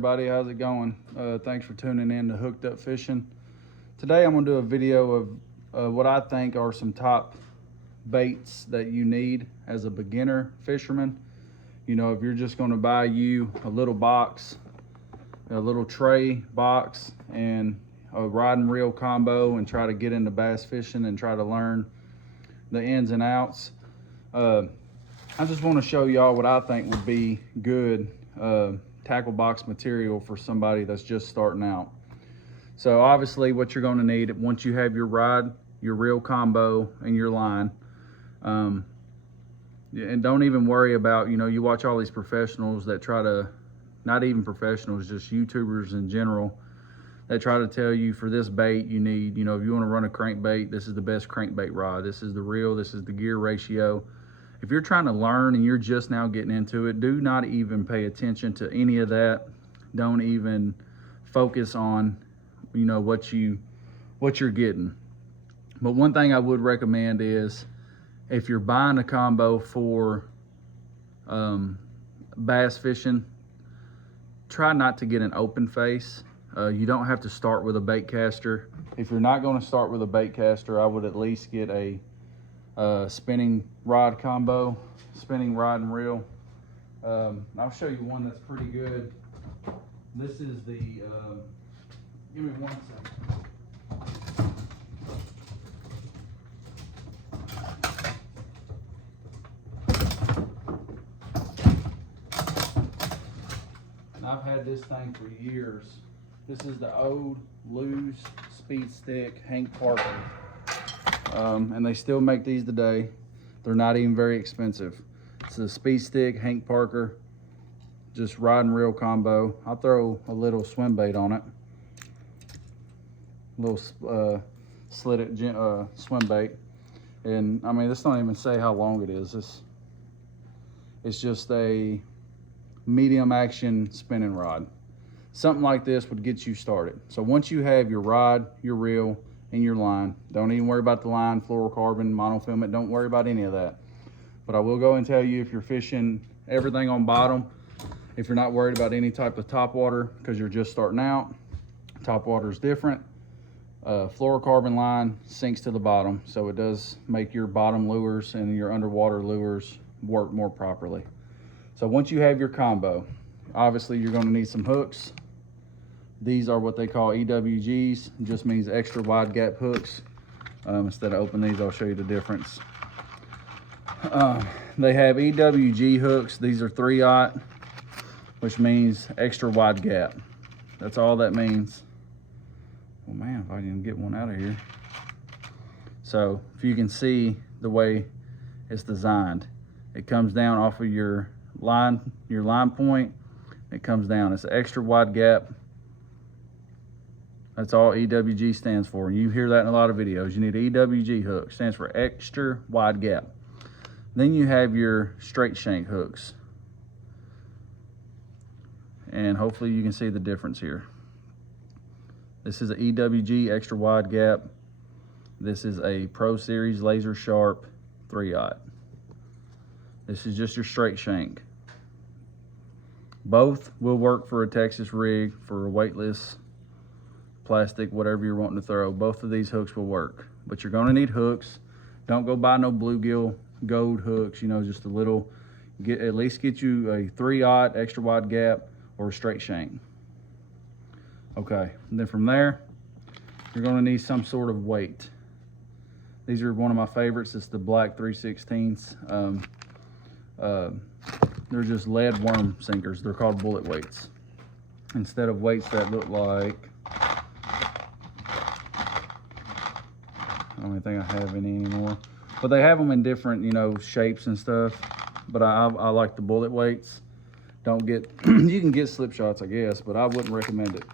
everybody, how's it going? Thanks for tuning in to Hooked Up Fishing. Today I'm going to do a video of what I think are some top baits that you need as a beginner fisherman. You know, if you're just going to buy you a little box, a little tray box, and a rod and reel combo and try to get into bass fishing and try to learn the ins and outs. I just want to show y'all what I think would be good tackle box material for somebody that's just starting out. So obviously what you're going to need once you have your rod, your reel combo, and your line, and don't even worry about, you know, you watch all these professionals that try to, not even professionals, just YouTubers in general, that try to tell you for this bait you need, you know, if you want to run a crankbait, this is the best crankbait rod, this is the reel, this is the gear ratio. If you're trying to learn and you're just now getting into it, do not even pay attention to any of that. Don't even focus on, you know, what you're getting. But one thing I would recommend is, if you're buying a combo for bass fishing, try not to get an open face. You don't have to start with a bait caster. If you're not going to start with a bait caster, I would at least get a spinning rod combo, spinning rod and reel. I'll show you one that's pretty good. This is the, give me 1 second. And I've had this thing for years. This is the old loose speed stick Hank Parker. And they still make these today. They're not even very expensive. It's a speed stick Hank Parker, just rod and reel combo. I'll throw a little swim bait on it, a little slitted swim bait. And I mean, this don't even say how long it is. It's just a medium action spinning rod. Something like this would get you started. So once you have your rod, your reel, and your line, don't even worry about the line, fluorocarbon, monofilament, don't worry about any of that. But I will go and tell you, if you're fishing everything on bottom, if you're not worried about any type of top water because you're just starting out, top water is different. Fluorocarbon line sinks to the bottom, so it does make your bottom lures and your underwater lures work more properly. So once you have your combo, obviously you're going to need some hooks. These are what they call EWGs. It just means extra wide gap hooks. Instead of open these, I'll show you the difference. They have EWG hooks. These are 3/0, which means extra wide gap. That's all that means. Well, man, if I can get one out of here. So if you can see the way it's designed, it comes down off of your line point. It comes down. It's an extra wide gap. That's all EWG stands for. You hear that in a lot of videos. You need an EWG hook. Stands for extra wide gap. Then you have your straight shank hooks. And hopefully you can see the difference here. This is an EWG extra wide gap. This is a Pro Series Laser Sharp 3/0. This is just your straight shank. Both will work for a Texas rig, for a weightless, plastic, whatever you're wanting to throw. Both of these hooks will work, but you're going to need hooks. Don't go buy no bluegill gold hooks, you know, just a little, at least get you a 3/0 extra wide gap or a straight shank. Okay, and then from there, you're going to need some sort of weight. These are one of my favorites. It's the black 3/16. They're just lead worm sinkers. They're called bullet weights. Instead of weights that look like, I don't even think I have any anymore, but they have them in different, you know, shapes and stuff. But I like the bullet weights. Don't get, you can get slip shots, I guess, but I wouldn't recommend it.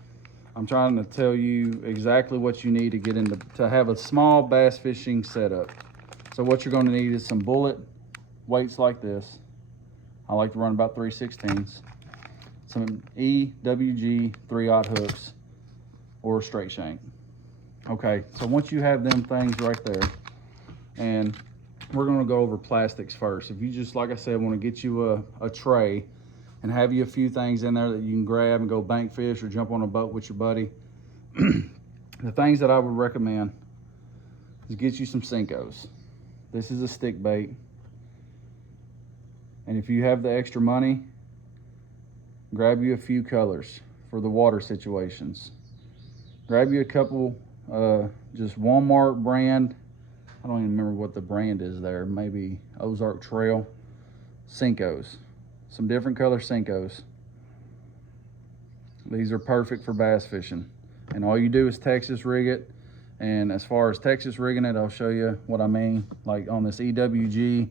I'm trying to tell you exactly what you need to get into, to have a small bass fishing setup. So what you're going to need is some bullet weights like this. I like to run about 3/16. Some EWG 3/0 hooks or a straight shank. Okay, so once you have them things right there, and we're going to go over plastics first. If you just, like I said, want to get you a tray and have you a few things in there that you can grab and go bank fish or jump on a boat with your buddy. The things that I would recommend is get you some Senkos. This is a stick bait. And if you have the extra money, grab you a few colors for the water situations. Grab you a couple, just Walmart brand. I don't even remember what the brand is there. Maybe Ozark Trail. Senkos. Some different color Senkos. These are perfect for bass fishing. And all you do is Texas rig it. And as far as Texas rigging it, I'll show you what I mean. Like on this EWG,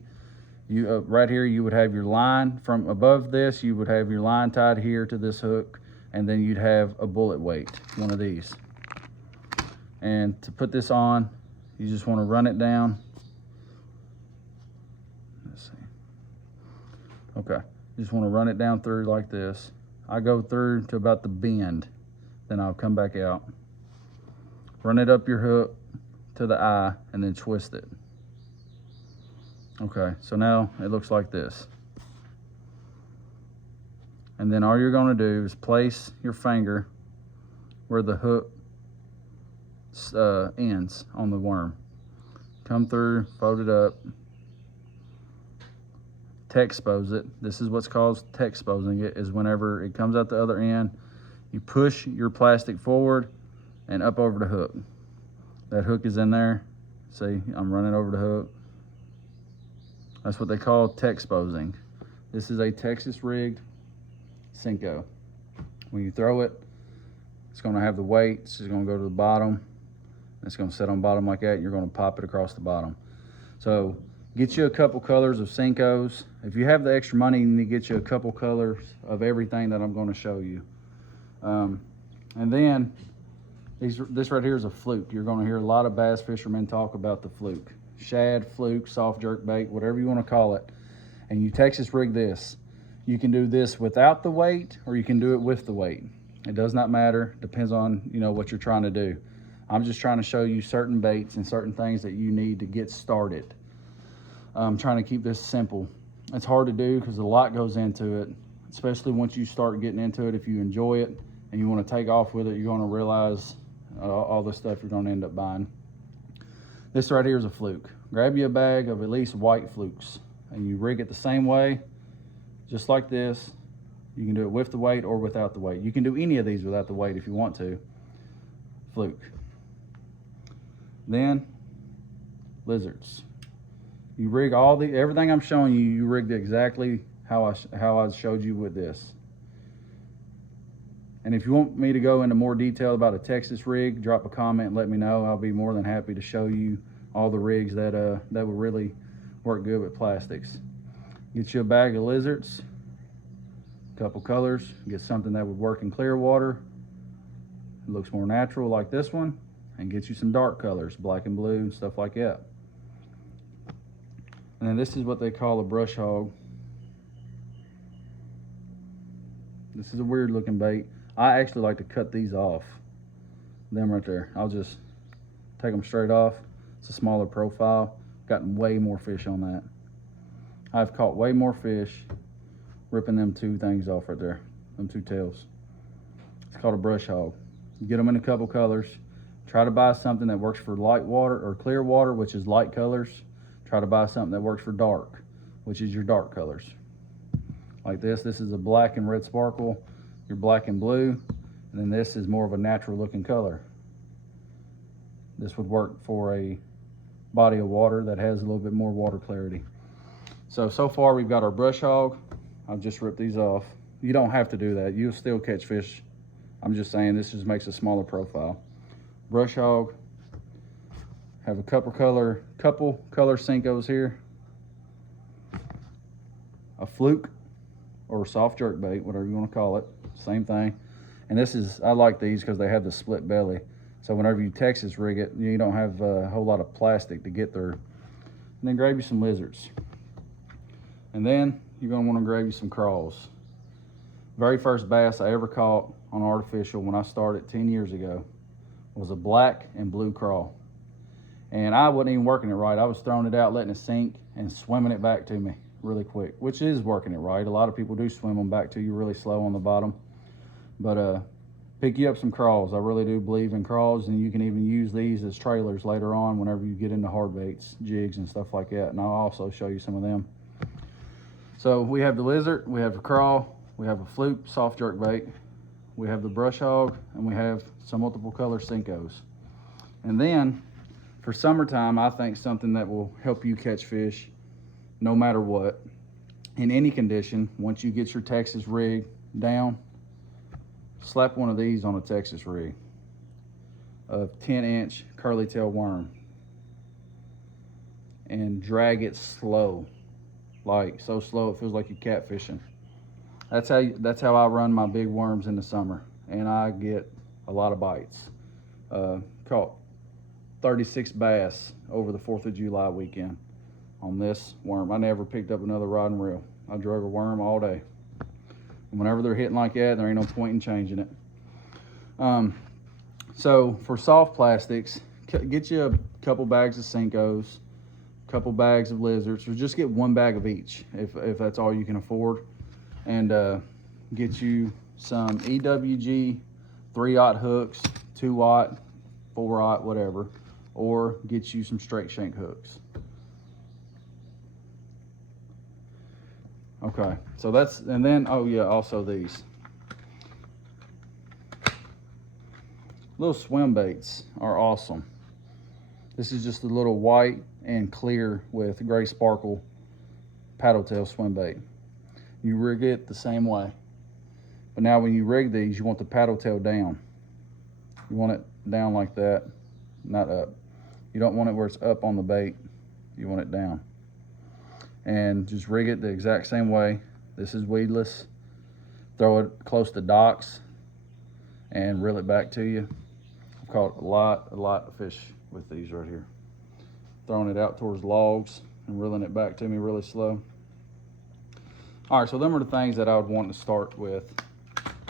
you right here, you would have your line from above this. You would have your line tied here to this hook, and then you'd have a bullet weight, one of these. And to put this on, you just want to run it down. Let's see. Okay, you just want to run it down through like this. I go through to about the bend, then I'll come back out. Run it up your hook to the eye and then twist it. Okay, so now it looks like this. And then all you're gonna do is place your finger where the hook ends on the worm. Come through, fold it up, Texpose it. This is what's called Texposing it, is whenever it comes out the other end, you push your plastic forward and up over the hook. That hook is in there. See, I'm running over the hook. That's what they call Texposing. This is a Texas rigged Senko. When you throw it, it's gonna have the weight. It's just gonna go to the bottom. It's gonna sit on bottom like that. You're gonna pop it across the bottom. So get you a couple colors of Senkos. If you have the extra money, you need to get you a couple colors of everything that I'm gonna show you. And then this right here is a fluke. You're gonna hear a lot of bass fishermen talk about the fluke. Shad, fluke, soft jerk bait, whatever you wanna call it. And you Texas rig this. You can do this without the weight, or you can do it with the weight. It does not matter, depends on what you're trying to do. I'm just trying to show you certain baits and certain things that you need to get started. I'm trying to keep this simple. It's hard to do because a lot goes into it, especially once you start getting into it. If you enjoy it and you want to take off with it, you're going to realize all the stuff you're going to end up buying. This right here is a fluke. Grab you a bag of at least white flukes and you rig it the same way, just like this. You can do it with the weight or without the weight. You can do any of these without the weight if you want to. Fluke. Then lizards. You rig everything I'm showing you. You rigged exactly how I showed you with this. And if you want me to go into more detail about a Texas rig, drop a comment and let me know. I'll be more than happy to show you all the rigs that will really work good with plastics. Get you a bag of lizards, a couple colors. Get something that would work in clear water. It looks more natural like this one. And get you some dark colors, black and blue and stuff like that. And then this is what they call a brush hog. This is a weird looking bait. I actually like to cut these off. Them right there. I'll just take them straight off. It's a smaller profile. Gotten way more fish on that. I've caught way more fish ripping them two things off right there. Them two tails. It's called a brush hog. You get them in a couple colors. Try to buy something that works for light water or clear water, which is light colors. Try to buy something that works for dark, which is your dark colors. Like this is a black and red sparkle, your black and blue, and then this is more of a natural looking color. This would work for a body of water that has a little bit more water clarity. So far we've got our brush hog. I've just ripped these off. You don't have to do that. You'll still catch fish. I'm just saying this just makes a smaller profile. Brush hog. Have a couple color Senkos here. A fluke or a soft jerk bait, whatever you want to call it. Same thing. And I like these because they have the split belly. So whenever you Texas rig it, you don't have a whole lot of plastic to get through. And then grab you some lizards. And then you're going to want to grab you some crawls. Very first bass I ever caught on artificial when I started 10 years ago was a black and blue crawl. And I wasn't even working it right. I was throwing it out, letting it sink, and swimming it back to me really quick, which is working it right. A lot of people do swim them back to you really slow on the bottom. But pick you up some crawls. I really do believe in crawls, and you can even use these as trailers later on whenever you get into hard baits, jigs and stuff like that. And I'll also show you some of them. So we have the lizard, we have the crawl, we have a fluke soft jerk bait, we have the brush hog, and we have some multiple color Senkos. And then for summertime, I think something that will help you catch fish no matter what, in any condition, once you get your Texas rig down, slap one of these on a Texas rig, a 10-inch curly tail worm, and drag it slow, like so slow it feels like you're catfishing. That's how I run my big worms in the summer, and I get a lot of bites. Caught 36 bass over the 4th of July weekend on this worm. I never picked up another rod and reel. I drug a worm all day. And whenever they're hitting like that, there ain't no point in changing it. So for soft plastics, get you a couple bags of Senkos, a couple bags of lizards, or just get one bag of each if that's all you can afford. And get you some EWG 3/0 hooks, 2/0, 4/0, whatever, or get you some straight shank hooks. Okay, so that's, and then, oh yeah, also these little swim baits are awesome. This is just a little white and clear with gray sparkle paddle tail swim bait. You rig it the same way, but now when you rig these, you want the paddle tail down. You want it down like that, not up. You don't want it where it's up on the bait. You want it down. And just rig it the exact same way. This is weedless. Throw it close to docks and reel it back to you. I've caught a lot of fish with these right here. Throwing it out towards logs and reeling it back to me really slow. All right, so them are the things that I would want to start with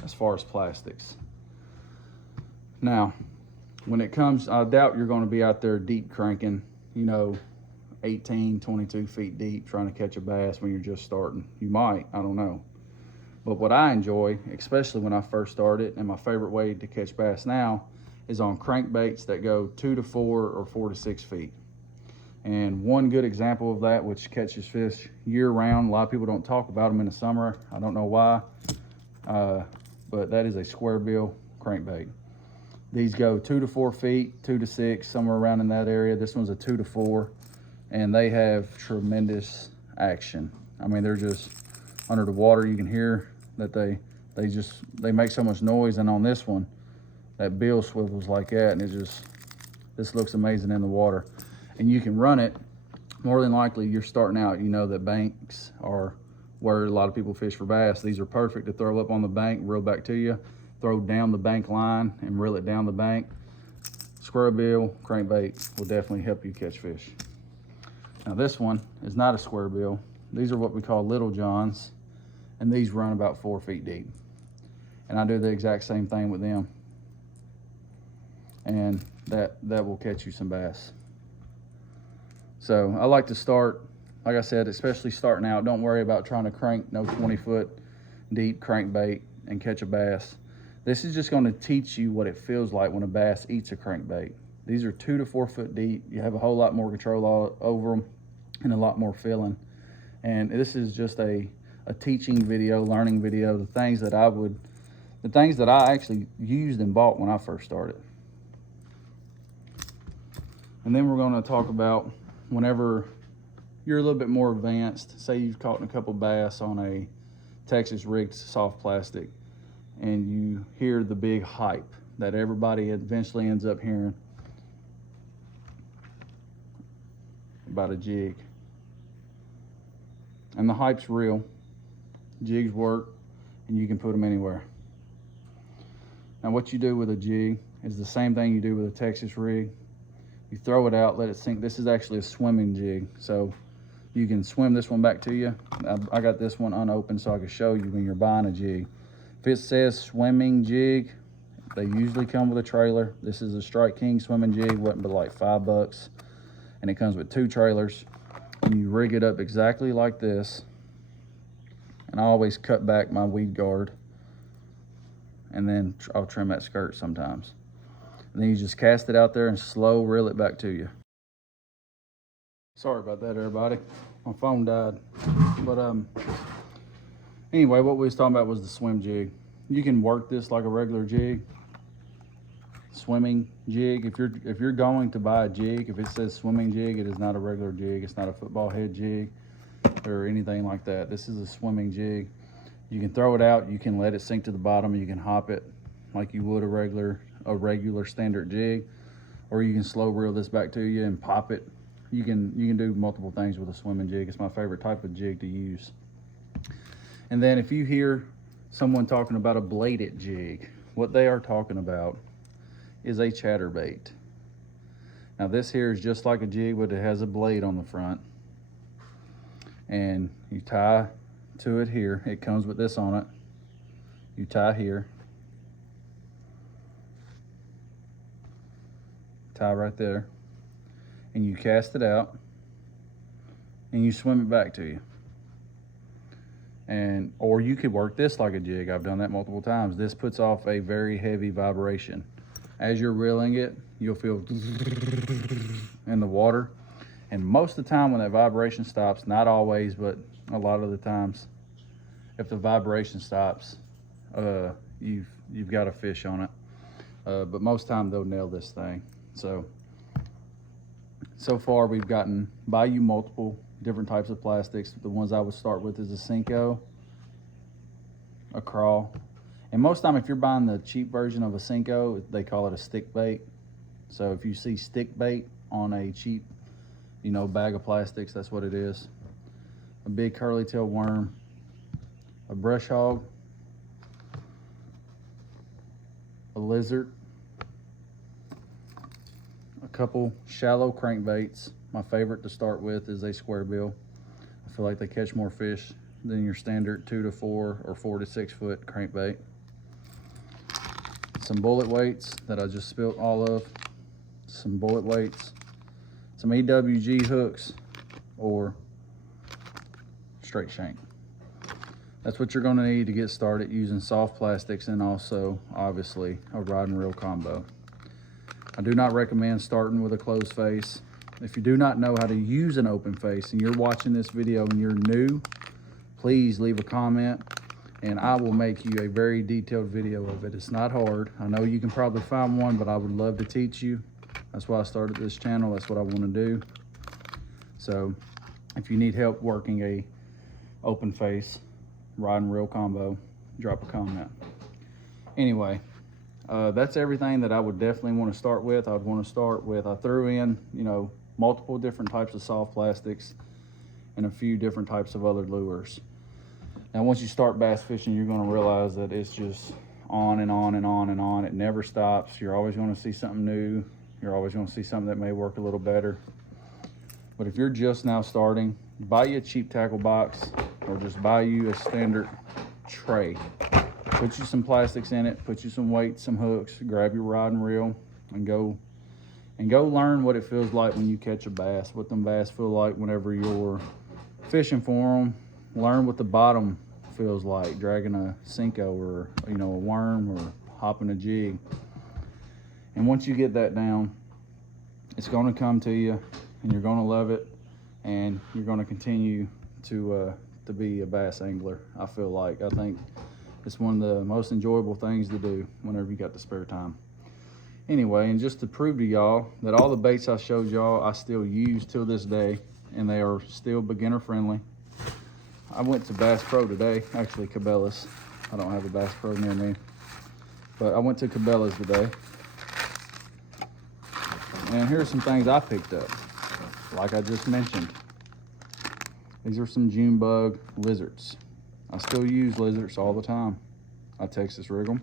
as far as plastics. Now, when it comes, I doubt you're going to be out there deep cranking, 18, 22 feet deep trying to catch a bass when you're just starting. You might, I don't know. But what I enjoy, especially when I first started, and my favorite way to catch bass now, is on crankbaits that go 2 to 4 or 4 to 6 feet. And one good example of that, which catches fish year round, a lot of people don't talk about them in the summer. I don't know why, but that is a square bill crankbait. These go 2 to 4 feet, 2 to 6, somewhere around in that area. This one's a 2 to 4, and they have tremendous action. I mean, they're just under the water. You can hear that they make so much noise. And on this one, that bill swivels like that, and this looks amazing in the water. And you can run it, more than likely you're starting out, that banks are where a lot of people fish for bass. These are perfect to throw up on the bank, reel back to you, throw down the bank line and reel it down the bank. Square bill crankbait will definitely help you catch fish. Now this one is not a square bill. These are what we call Little Johns, and these run about 4 feet deep. And I do the exact same thing with them. And that will catch you some bass. So I like to start, like I said, especially starting out, don't worry about trying to crank no 20-foot deep crankbait and catch a bass. This is just going to teach you what it feels like when a bass eats a crankbait. These are 2 to 4 foot deep. You have a whole lot more control over them and a lot more feeling. And this is just a teaching video, learning video, the things that I actually used and bought when I first started. And then we're going to talk about whenever you're a little bit more advanced, say you've caught a couple bass on a Texas rigged soft plastic, and you hear the big hype that everybody eventually ends up hearing about a jig. And the hype's real. Jigs work, and you can put them anywhere. Now what you do with a jig is the same thing you do with a Texas rig. You throw it out, let it sink. This is actually a swimming jig, so you can swim this one back to you. I got this one unopened so I can show you when you're buying a jig. If it says swimming jig, they usually come with a trailer. This is a Strike King swimming jig, wasn't but like $5, and it comes with 2 trailers. And you rig it up exactly like this. And I always cut back my weed guard, and then I'll trim that skirt sometimes. And then you just cast it out there and slow reel it back to you. Sorry about that, everybody. My phone died. But anyway, what we was talking about was the swim jig. You can work this like a regular jig, swimming jig. If you're going to buy a jig, if it says swimming jig, it is not a regular jig. It's not a football head jig or anything like that. This is a swimming jig. You can throw it out, you can let it sink to the bottom, you can hop it like you would a regular standard jig, or you can slow reel this back to you and pop it. You can do multiple things with a swimming jig. It's my favorite type of jig to use. And then if you hear someone talking about a bladed jig, what they are talking about is a chatterbait. Now this here is just like a jig, but it has a blade on the front. And you tie to it here. It comes with this on it. You tie here. Tie right there. And you cast it out. And you swim it back to you. Or you could work this like a jig. I've done that multiple times. This puts off a very heavy vibration. As you're reeling it, you'll feel in the water. And most of the time when that vibration stops, not always, but a lot of the times, if the vibration stops, you've got a fish on it. But most time they'll nail this thing. So far we've gotten by you multiple different types of plastics. The ones I would start with is a Senko, a crawl. And most time if you're buying the cheap version of a Senko, they call it a stick bait. So if you see stick bait on a cheap, bag of plastics, that's what it is. A big curly tail worm, a brush hog, a lizard, a couple shallow crankbaits. My favorite to start with is a square bill. I feel like they catch more fish than your standard 2 to 4 or 4 to 6 foot crankbait. Some bullet weights that I just spilled all of. Some bullet weights. Some EWG hooks or straight shank. That's what you're going to need to get started using soft plastics, and also obviously a rod and reel combo. I do not recommend starting with a closed face. If you do not know how to use an open face and you're watching this video and you're new, please leave a comment and I will make you a very detailed video of it. It's not hard. I know you can probably find one, but I would love to teach you. That's why I started this channel. That's what I want to do. So if you need help working a open face rod and reel combo, drop a comment. Anyway, that's everything that I would definitely want to start with. I'd want to start with, I threw in, multiple different types of soft plastics and a few different types of other lures. Now, once you start bass fishing, you're going to realize that it's just on and on and on and on. It never stops. You're always going to see something new. You're always going to see something that may work a little better. But if you're just now starting, buy you a cheap tackle box or just buy you a standard tray. Put you some plastics in it, put you some weights, some hooks, grab your rod and reel, and go learn what it feels like when you catch a bass, what them bass feel like whenever you're fishing for them. Learn what the bottom feels like, dragging a Senko or a worm or hopping a jig. And once you get that down, it's going to come to you and you're going to love it, and you're going to continue to be a bass angler. I think it's one of the most enjoyable things to do whenever you got the spare time. Anyway, and just to prove to y'all that all the baits I showed y'all I still use till this day, and they are still beginner friendly. I went to Bass Pro today, actually Cabela's. I don't have a Bass Pro near me, but I went to Cabela's today. And here's some things I picked up, like I just mentioned. These are some June bug lizards. I still use lizards all the time. I Texas rig them.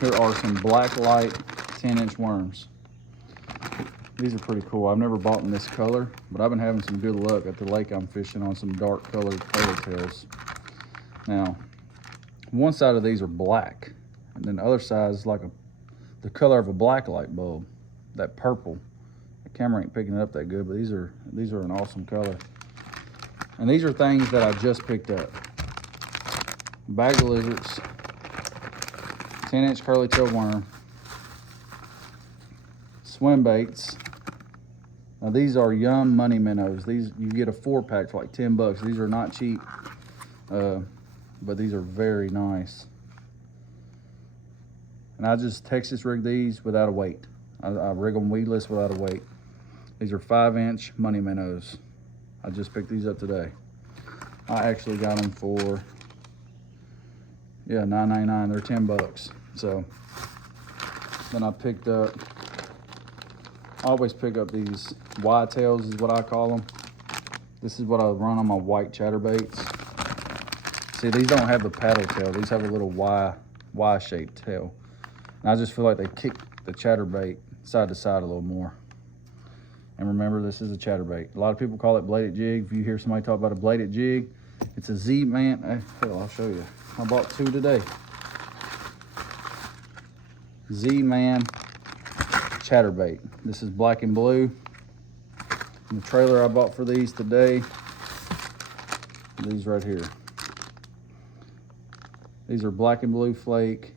Here are some black light 10-inch worms. These are pretty cool. I've never bought in this color, but I've been having some good luck at the lake I'm fishing on some dark colored tails. Now, one side of these are black, and then the other side is like the color of a black light bulb, that purple. The camera ain't picking it up that good, but these are an awesome color. And these are things that I just picked up. Bag of lizards, 10-inch curly-tailed worm, swim baits. Now these are Yum Money Minnows. These, you get a 4-pack for like 10 bucks. These are not cheap, but these are very nice. And I just Texas rig these without a weight. I rig them weedless without a weight. These are 5-inch Money Minnows. I just picked these up today. I actually got them for, yeah, $9.99. They're 10 bucks. So then I picked up, I always pick up these Y tails is what I call them. This is what I run on my white chatterbaits. See, these don't have the paddle tail. These have a little Y-shaped tail. And I just feel like they kick the chatterbait side to side a little more. And remember, this is a chatterbait. A lot of people call it bladed jig. If you hear somebody talk about a bladed jig, it's a Z-Man. Hell, I'll show you. I bought 2 today. Z-Man chatterbait. This is black and blue. And the trailer I bought for these today, these right here. These are black and blue flake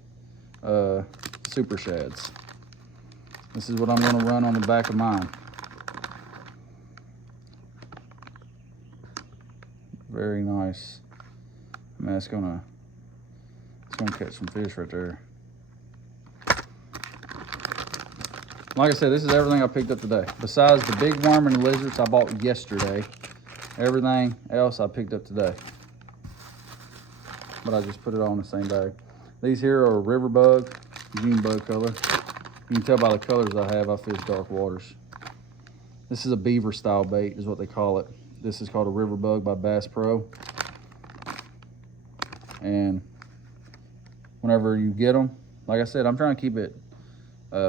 super shads. This is what I'm going to run on the back of mine. Very nice. Man, it's gonna catch some fish right there. Like I said, this is everything I picked up today. Besides the big worm and the lizards I bought yesterday, everything else I picked up today. But I just put it all in the same bag. These here are a river bug, June bug color. You can tell by the colors I have, I fish dark waters. This is a beaver style bait is what they call it. This is called a river bug by Bass Pro. And whenever you get them, like I said, I'm trying to keep it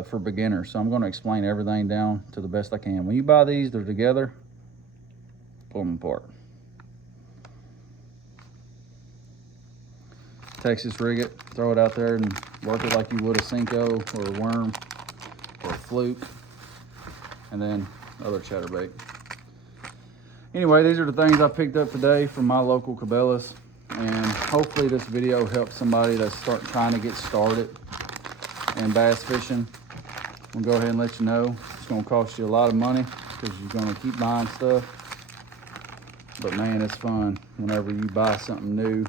for beginners. So I'm going to explain everything down to the best I can. When you buy these, they're together, pull them apart. Texas rig it, throw it out there and work it like you would a Cinco or a worm or a fluke, and then other chatterbait. Anyway, these are the things I picked up today from my local Cabela's, and hopefully this video helps somebody that's trying to get started in bass fishing. I'm gonna go ahead and let you know it's gonna cost you a lot of money because you're gonna keep buying stuff, but man, it's fun whenever you buy something new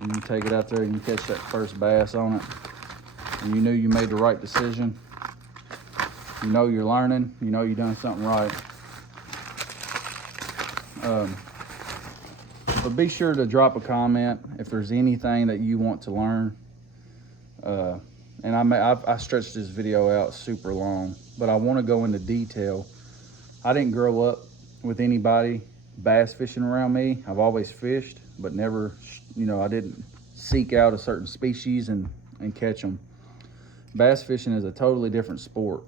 and you take it out there and you catch that first bass on it, and you knew you made the right decision. You know you're learning, you know you've done something right. But be sure to drop a comment if there's anything that you want to learn. And I stretched this video out super long, but I want to go into detail. I didn't grow up with anybody bass fishing around me. I've always fished, but never, I didn't seek out a certain species and catch them. Bass fishing is a totally different sport.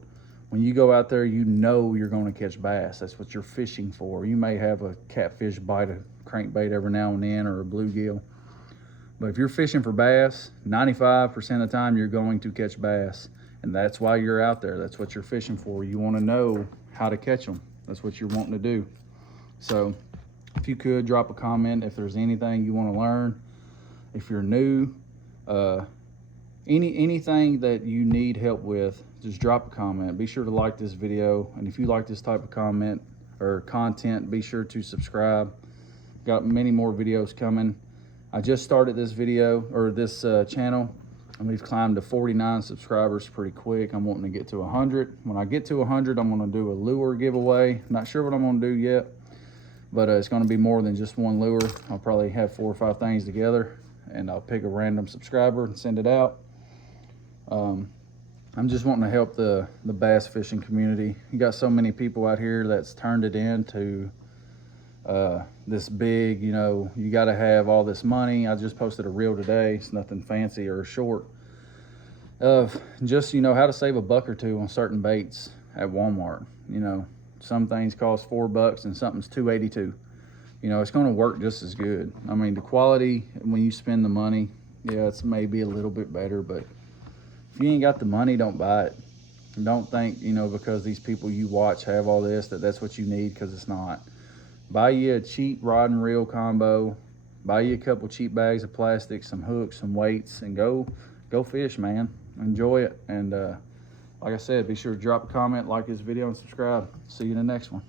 When you go out there, you know you're going to catch bass. That's what you're fishing for. You may have a catfish bite a crankbait every now and then or a bluegill. But if you're fishing for bass, 95% of the time you're going to catch bass. And that's why you're out there. That's what you're fishing for. You want to know how to catch them. That's what you're wanting to do. So if you could drop a comment if there's anything you want to learn. If you're new, anything that you need help with, just drop a comment. Be sure to like this video, and if you like this type of comment or content, be sure to subscribe. Got many more videos coming. I just started this video or this channel, and we've climbed to 49 subscribers pretty quick. I'm wanting to get to 100. When I get to 100, I'm going to do a lure giveaway. Not sure what I'm going to do yet, but it's going to be more than just one lure. I'll probably have 4 or 5 things together, and I'll pick a random subscriber and send it out. I'm just wanting to help the bass fishing community. You got so many people out here that's turned it into this big, you got to have all this money. I just posted a reel today. It's nothing fancy or short of just, how to save $1 or $2 on certain baits at Walmart. Some things cost $4 and something's $2.82. It's going to work just as good. I mean, the quality, when you spend the money, yeah, it's maybe a little bit better, but if you ain't got the money, don't buy it. And don't think, you know, because these people you watch have all this, that's what you need, because it's not. Buy you a cheap rod and reel combo, buy you a couple cheap bags of plastic, some hooks, some weights, and go fish, man. Enjoy it. And like I said, be sure to drop a comment, like this video, and subscribe. See you in the next one.